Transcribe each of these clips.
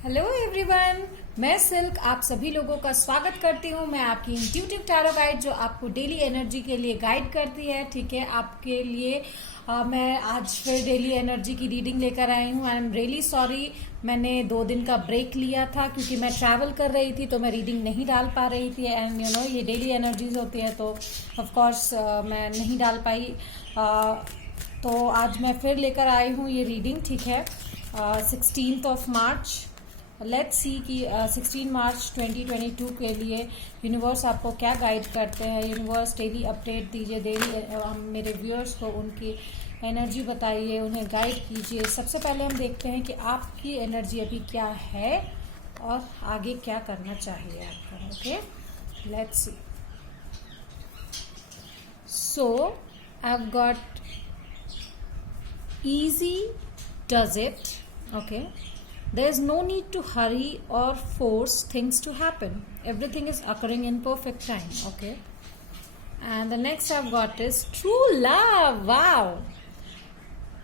Hello everyone, मैं silk आप सभी लोगों का स्वागत करती हूँ। मैं आपकी इंट्यूटिव टैरो गाइड जो आपको डेली एनर्जी के लिए गाइड करती है। ठीक है, आपके लिए मैं आज फिर डेली एनर्जी की रीडिंग लेकर आई हूँ। आई एम रियली सॉरी, मैंने 2 दिन का ब्रेक लिया था क्योंकि मैं ट्रैवल कर रही थी तो मैं रीडिंग नहीं डाल पा रही थी। एंड ये डेली एनर्जीज होती है तो ऑफ कोर्स मैं नहीं डाल पाई। तो आज मैं फिर लेकर आई हूँ ये रीडिंग। ठीक है, 16th of March. Let's see कि 16 मार्च 2022 के लिए यूनिवर्स आपको क्या गाइड करते हैं। यूनिवर्स डेली अपडेट दीजिए, डेली मेरे व्यूअर्स को उनकी एनर्जी बताइए, उन्हें गाइड कीजिए। सबसे पहले हम देखते हैं कि आपकी एनर्जी अभी क्या है और आगे क्या करना चाहिए आपको। Okay, let's see. So I have got easy does it. Okay, there is no need to hurry or force things to happen. Everything is occurring in perfect time. Okay, and the next I've got is true love. Wow,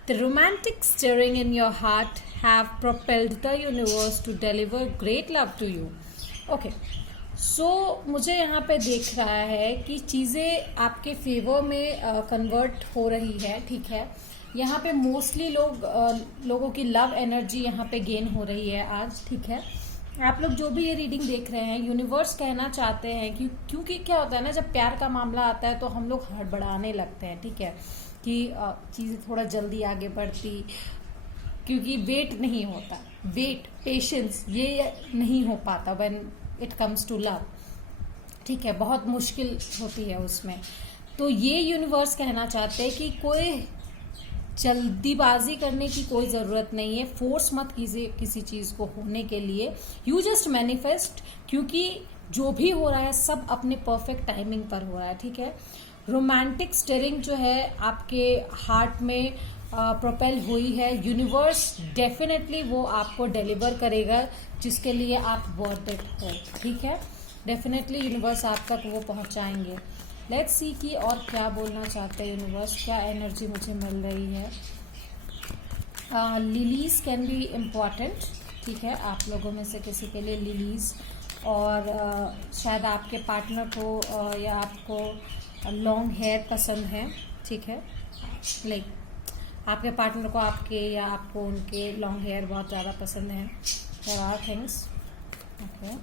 the romantic stirring in your heart have propelled the universe to deliver great love to you. Okay, सो मुझे यहाँ पे देख रहा है कि चीज़ें आपके favour में कन्वर्ट हो रही है। ठीक है, यहाँ पे मोस्टली लोगों की लव एनर्जी यहाँ पे गेन हो रही है आज। ठीक है, आप लोग जो भी ये रीडिंग देख रहे हैं, यूनिवर्स कहना चाहते हैं कि क्योंकि क्या होता है ना, जब प्यार का मामला आता है तो हम लोग हड़बड़ाने लगते हैं। ठीक है, कि चीज़ें थोड़ा जल्दी आगे बढ़ती, क्योंकि वेट नहीं होता, वेट पेशेंस ये नहीं हो पाता when it comes to love. ठीक है, बहुत मुश्किल होती है उसमें। तो ये यूनिवर्स कहना चाहते हैं कि कोई जल्दीबाजी करने की कोई ज़रूरत नहीं है, फोर्स मत कीजिए किसी चीज़ को होने के लिए। यू जस्ट मैनिफेस्ट, क्योंकि जो भी हो रहा है सब अपने परफेक्ट टाइमिंग पर हो रहा है। ठीक है, रोमांटिक स्टिरिंग जो है आपके हार्ट में प्रोपेल हुई है, यूनिवर्स डेफिनेटली वो आपको डिलीवर करेगा जिसके लिए आप वर्थ इट हो। ठीक है, डेफिनेटली यूनिवर्स आप तक वो पहुंचाएंगे। लेट्स सी कि और क्या बोलना चाहते हैं यूनिवर्स, क्या एनर्जी मुझे मिल रही है। Lilies can be important. ठीक है, आप लोगों में से किसी के लिए लिलीज, और शायद आपके पार्टनर को या आपको लॉन्ग हेयर पसंद है। ठीक है, लाइक आपके पार्टनर को आपके या आपको उनके लॉन्ग हेयर बहुत ज़्यादा पसंद है। There are things. Okay,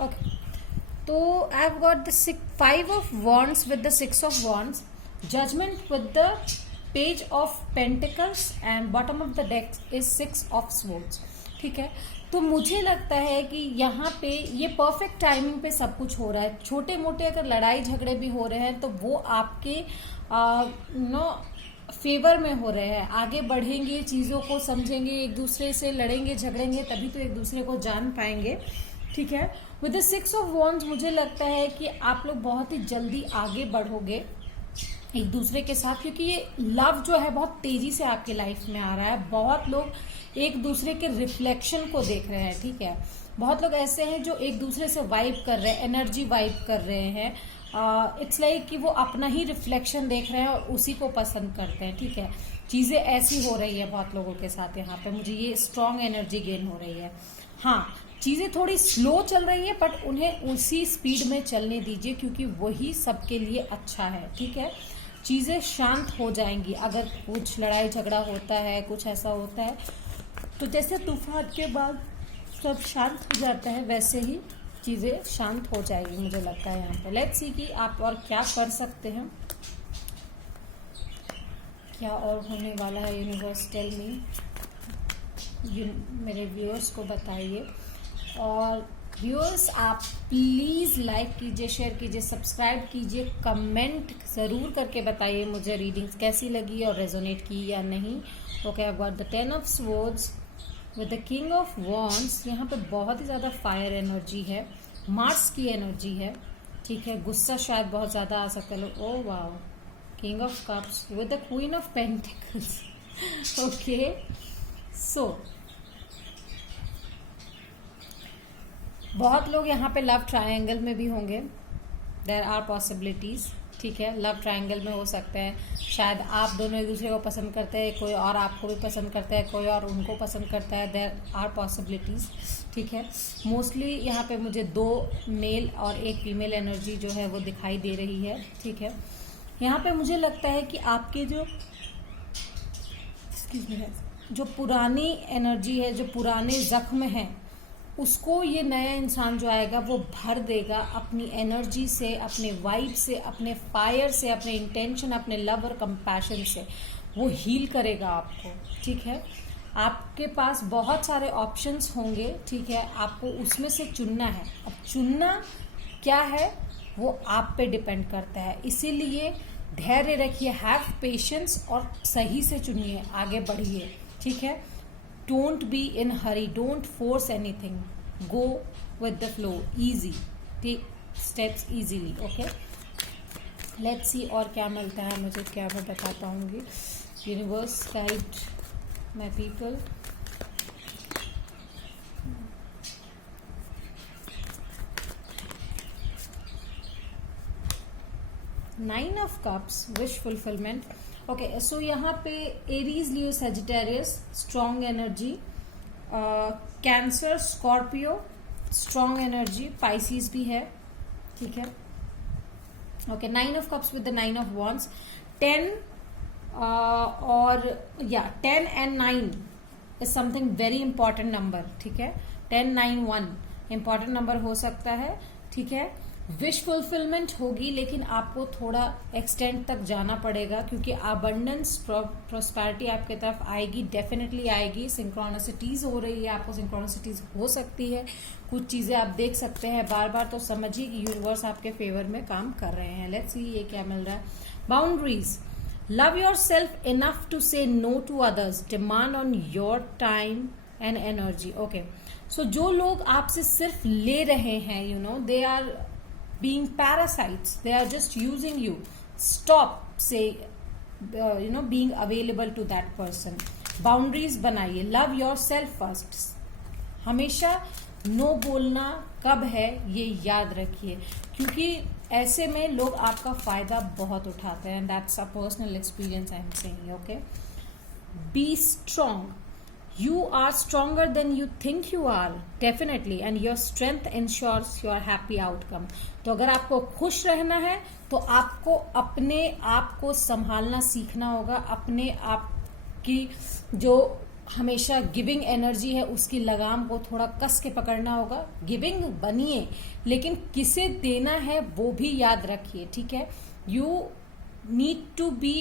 okay, तो I have got the 5 of wands with the 6 of wands, judgement with the page of pentacles and bottom of the deck is 6 of swords. ठीक है, तो मुझे लगता है कि यहाँ पे ये परफेक्ट टाइमिंग पे सब कुछ हो रहा है। छोटे मोटे अगर लड़ाई झगड़े भी हो रहे हैं तो वो आपके फेवर में हो रहे हैं। आगे बढ़ेंगे, चीज़ों को समझेंगे, एक दूसरे से लड़ेंगे झगड़ेंगे तभी तो एक दूसरे को जान पाएंगे। ठीक है, विद द 6 ऑफ वॉन्ड्स मुझे लगता है कि आप लोग बहुत ही जल्दी आगे बढ़ोगे एक दूसरे के साथ, क्योंकि ये लव जो है बहुत तेजी से आपके लाइफ में आ रहा है। बहुत लोग एक दूसरे के रिफ्लेक्शन को देख रहे हैं। ठीक है, बहुत लोग ऐसे हैं जो एक दूसरे से वाइब कर रहे हैं, एनर्जी वाइब कर रहे हैं। इट्स लाइक कि वो अपना ही रिफ्लेक्शन देख रहे हैं और उसी को पसंद करते हैं। ठीक है, चीजें ऐसी हो रही है बहुत लोगों के साथ। यहाँ पे मुझे ये स्ट्रॉन्ग एनर्जी गेन हो रही है। हाँ, चीजें थोड़ी स्लो चल रही है बट उन्हें उसी स्पीड में चलने दीजिए, क्योंकि वही सबके लिए अच्छा है। ठीक है, चीजें शांत हो जाएंगी। अगर कुछ लड़ाई झगड़ा होता है, कुछ ऐसा होता है, तो जैसे तूफान के बाद सब शांत हो जाता है वैसे ही चीजें शांत हो जाएगी मुझे लगता है यहाँ पे। लेट्स सी कि आप और क्या कर सकते हैं, क्या और होने वाला है। यूनिवर्स टेल मी, मेरे व्यूअर्स को बताइए। और व्यूअर्स आप प्लीज़ लाइक कीजिए, शेयर कीजिए, सब्सक्राइब कीजिए, कमेंट ज़रूर करके बताइए मुझे रीडिंग्स कैसी लगी और रेजोनेट की या नहीं। Okay, I got the 10 of swords with the king of wands. यहाँ पे बहुत ही ज़्यादा फायर एनर्जी है, मार्स की एनर्जी है। ठीक है, गुस्सा शायद बहुत ज़्यादा आ सकता है। Oh wow, king of cups with the queen of pentacles. Okay, so बहुत लोग यहाँ पे लव ट्रायंगल में भी होंगे, देयर आर पॉसिबिलिटीज, ठीक है। लव ट्रायंगल में हो सकते हैं, शायद आप दोनों एक दूसरे को पसंद करते हैं, कोई और आपको भी पसंद करता है, कोई और उनको पसंद करता है, देयर आर पॉसिबिलिटीज, ठीक है। मोस्टली यहाँ पे मुझे 2 मेल और 1 फीमेल एनर्जी जो है वो दिखाई दे रही है, ठीक है। यहाँ पे मुझे लगता है कि आपके जो पुरानी एनर्जी है, जो पुराने जख्म हैं, उसको ये नया इंसान जो आएगा वो भर देगा अपनी एनर्जी से, अपने वाइब से, अपने फायर से, अपने इंटेंशन, अपने लव और कंपैशन से वो हील करेगा आपको, ठीक है। आपके पास बहुत सारे ऑप्शंस होंगे, ठीक है, आपको उसमें से चुनना है। अब चुनना क्या है वो आप पे डिपेंड करता है, इसीलिए धैर्य रखिए, हैव पेशेंस और सही से चुनिए, आगे बढ़िए, ठीक है। Don't be in hurry, don't force anything, go with the flow, easy, take steps easily, okay। Let's see और क्या मिलता है मुझे, क्या मैं बता पाऊंगी। Universe guide my people, nine of cups, wish fulfilment, okay. So यहाँ पे Aries, Leo, Sagittarius, strong energy, Cancer, Scorpio, strong energy, Pisces भी है, ठीक है, okay. 9 of cups with the 9 of wands, 10 और 10 and 9 is something very important number, ठीक है। 10, 9, 1 important number हो सकता है, ठीक है। विश फुलफिलमेंट होगी, लेकिन आपको थोड़ा एक्सटेंड तक जाना पड़ेगा, क्योंकि अबंडेंस, प्रोस्पेरिटी आपके तरफ आएगी, डेफिनेटली आएगी। सिंक्रोनिसिटीज हो रही है, आपको सिंक्रोनिसिटीज हो सकती है, कुछ चीजें आप देख सकते हैं बार बार, तो समझिए कि यूनिवर्स आपके फेवर में काम कर रहे हैं। लेट्स सी ये क्या मिल रहा है। Boundaries, love yourself enough to say no to others, demand on your time and energy, okay. So जो लोग आपसे सिर्फ ले रहे हैं, you know, they are being parasites, they are just using you, stop say being available to that person, boundaries बनाइए, love yourself first, हमेशा no बोलना कब है ये याद रखिए, क्योंकि ऐसे में लोग आपका फायदा बहुत उठाते हैं, that's a personal experience I am saying, okay। be strong, you are stronger than you think you are, definitely, and your strength ensures your happy outcome। तो अगर आपको खुश रहना है तो आपको अपने आप को संभालना सीखना होगा, अपने आप की जो हमेशा गिविंग एनर्जी है उसकी लगाम को थोड़ा कस के पकड़ना होगा। गिविंग बनिए, लेकिन किसे देना है वो भी याद रखिए, ठीक है। You need to be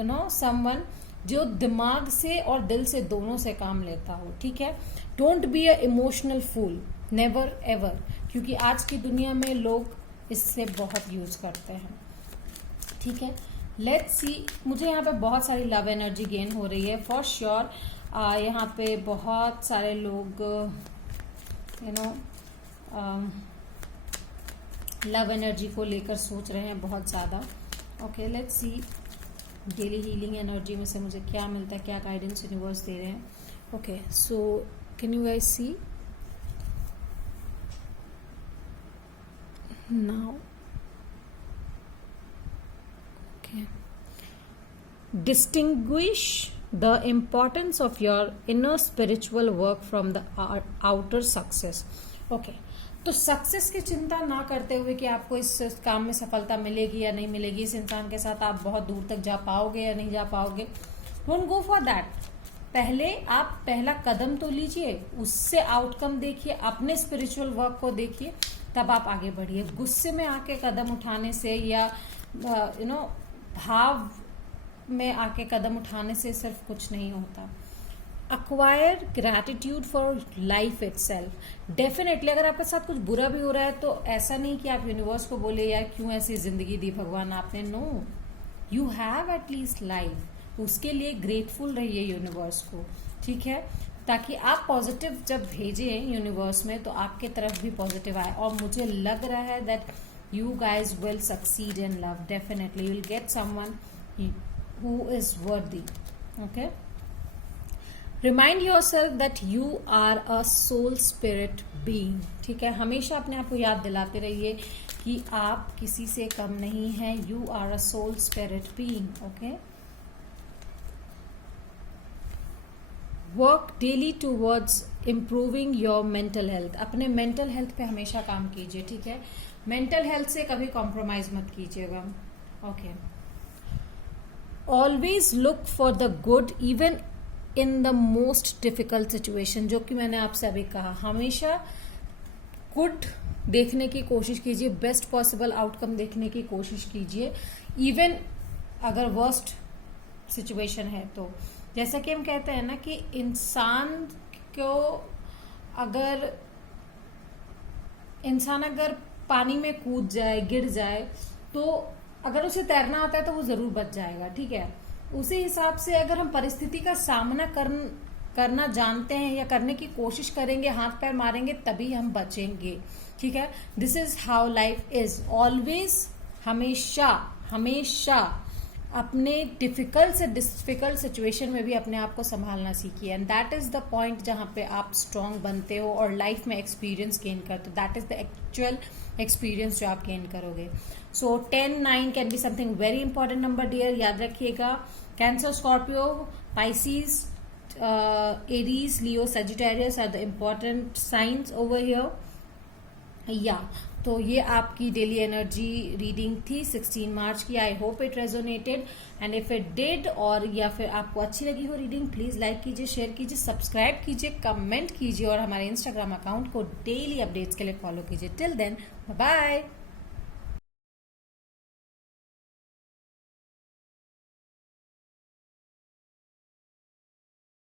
someone जो दिमाग से और दिल से दोनों से काम लेता हो, ठीक है। Don't be a emotional fool, never ever, क्योंकि आज की दुनिया में लोग इससे बहुत यूज करते हैं, ठीक है। लेट्स सी, मुझे यहाँ पे बहुत सारी लव एनर्जी गेन हो रही है फॉर श्योर। यहाँ पे बहुत सारे लोग लव एनर्जी को लेकर सोच रहे हैं बहुत ज़्यादा, okay. Let's see daily healing energy में से मुझे क्या मिलता है, क्या गाइडेंस यूनिवर्स दे रहे हैं, okay. So can you guys see now, okay. Distinguish the importance of your inner spiritual work from the outer success, okay. तो सक्सेस की चिंता ना करते हुए कि आपको इस काम में सफलता मिलेगी या नहीं मिलेगी, इस इंसान के साथ आप बहुत दूर तक जा पाओगे या नहीं जा पाओगे, डोंट गो फॉर दैट। पहले आप पहला कदम तो लीजिए, उससे आउटकम देखिए, अपने स्पिरिचुअल वर्क को देखिए, तब आप आगे बढ़िए। गुस्से में आके कदम उठाने से या भाव में आके कदम उठाने से सिर्फ कुछ नहीं होता। Acquire gratitude for life itself, definitely अगर आपके साथ कुछ बुरा भी हो रहा है तो ऐसा नहीं कि आप यूनिवर्स को बोले यार क्यों ऐसी जिंदगी दी भगवान आपने, no, you have at least life, उसके लिए ग्रेटफुल रहिए यूनिवर्स को, ठीक है, ताकि आप पॉजिटिव जब भेजें यूनिवर्स में तो आपके तरफ भी पॉजिटिव आए। और मुझे लग रहा है that you guys will succeed in love, definitely you will get someone who is worthy, okay. Remind yourself that you are a soul spirit being, ठीक है। हमेशा अपने आप को याद दिलाते रहिए कि आप किसी से कम नहीं हैं, you are a soul spirit being, okay. Work daily towards improving your mental health, अपने मेंटल हेल्थ पे हमेशा काम कीजिए, ठीक है। मेंटल हेल्थ से कभी कॉम्प्रोमाइज मत कीजिएगा, okay. Always look for the good even in the most difficult situation, जो कि मैंने आपसे अभी कहा, हमेशा गुड देखने की कोशिश कीजिए, बेस्ट पॉसिबल आउटकम देखने की कोशिश कीजिए, इवन अगर वर्स्ट सिचुएशन है तो। जैसा कि हम कहते हैं ना कि इंसान अगर पानी में कूद जाए, गिर जाए, तो अगर उसे तैरना आता है तो वो जरूर बच जाएगा, ठीक है। उसी हिसाब से अगर हम परिस्थिति का सामना करना जानते हैं या करने की कोशिश करेंगे, हाथ पैर मारेंगे, तभी हम बचेंगे, ठीक है। This is how life is. Always, हमेशा हमेशा अपने डिफिकल्ट से डिफिकल्ट सिचुएशन में भी अपने आप को संभालना सीखिए, and that is the point जहां पे आप स्ट्रांग बनते हो और लाइफ में एक्सपीरियंस गेन करते हो। That is the actual experience जो आप गेन करोगे। So 10, 9 can be something very important number dear, याद रखिएगा। Cancer, Scorpio, Pisces, Aries, Leo, Sagittarius are the important signs over here. या तो ये आपकी डेली एनर्जी रीडिंग थी 16 मार्च की। I hope it resonated, and if it did, और या फिर आपको अच्छी लगी हो रीडिंग, प्लीज लाइक कीजिए, शेयर कीजिए, सब्सक्राइब कीजिए, कमेंट कीजिए, और हमारे इंस्टाग्राम अकाउंट को डेली अपडेट्स के लिए फॉलो कीजिए। Till then, bye bye.